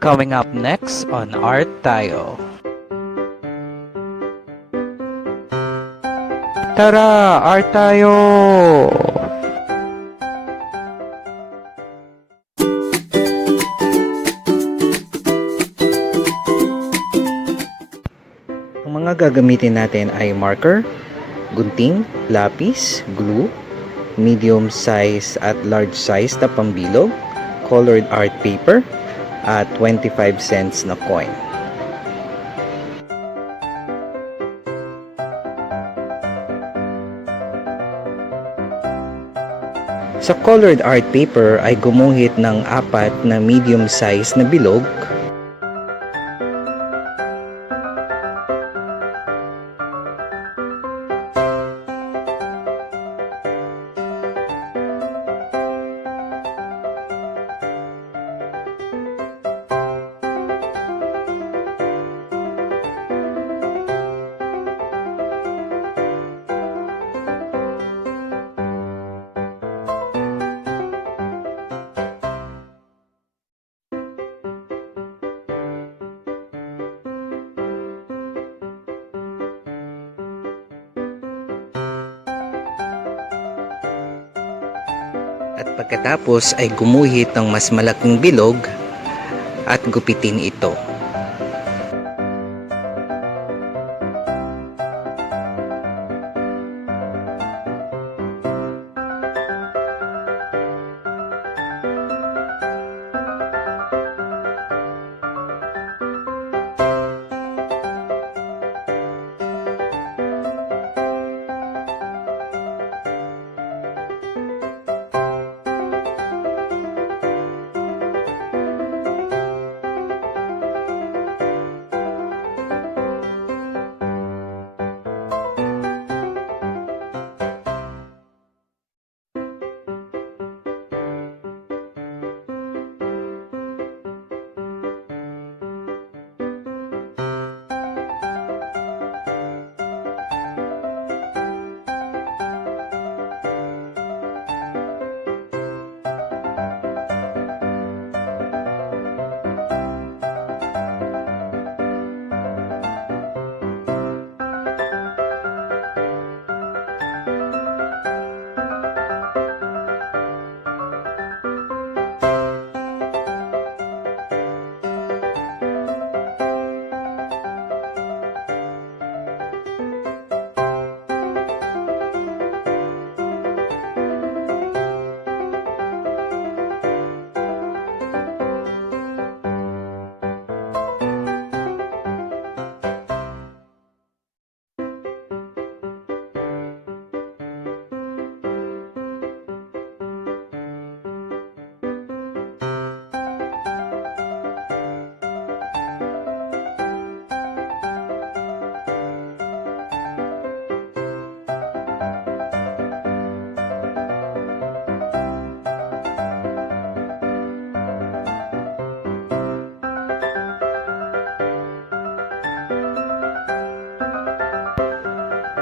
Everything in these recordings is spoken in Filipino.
Coming up next on Art Tayo. Tara, Art Tayo! Ang mga gagamitin natin ay marker, gunting, lapis, glue, medium size at large size na pambilog, colored art paper, at 25 cents na coin. Sa colored art paper ay gumuhit ng 4 na medium size na bilog, at pagkatapos ay gumuhit ng mas malaking bilog at gupitin ito.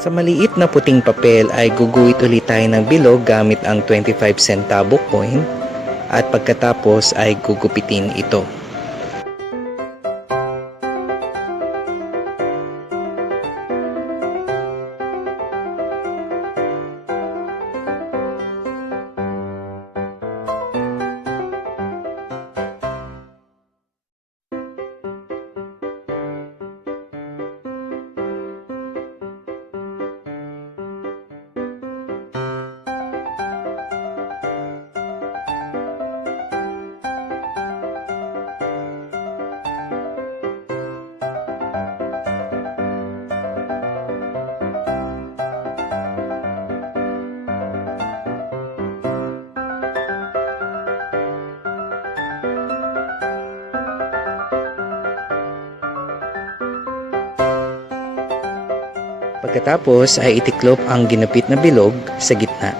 Sa maliit na puting papel ay guguhit ulit tayo ng bilog gamit ang 25 centavo coin at pagkatapos ay gugupitin ito. Pagkatapos ay itiklop ang ginapit na bilog sa gitna.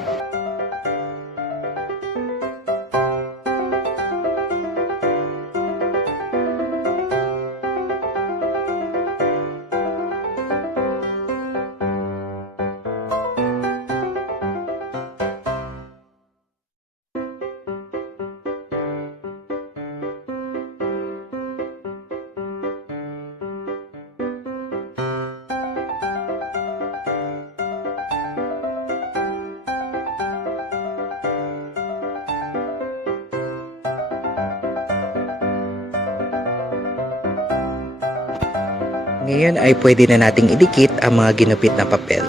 Ngayon ay pwede na nating idikit ang mga ginupit na papel.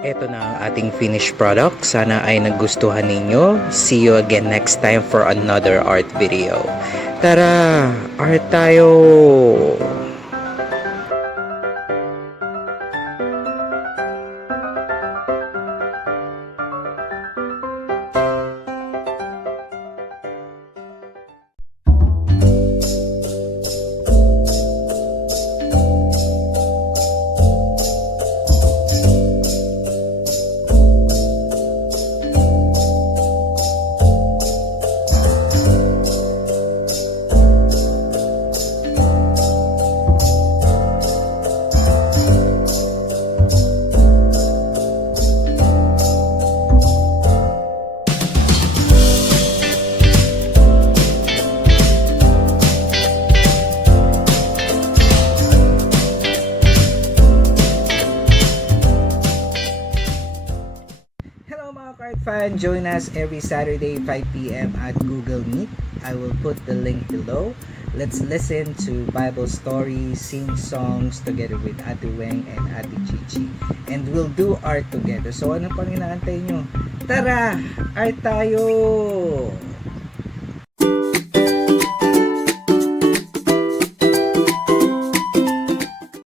Ito na ang ating finished product. Sana ay nagustuhan ninyo. See you again next time for another art video. Tara! Art tayo! Fan, join us every Saturday 5 p.m. at Google Meet. I will put the link below. Let's listen to Bible stories, sing songs together with Ate Weng and Ate Chichi. And we'll do art together. So ano pang inaantay nyo? Tara! Art tayo!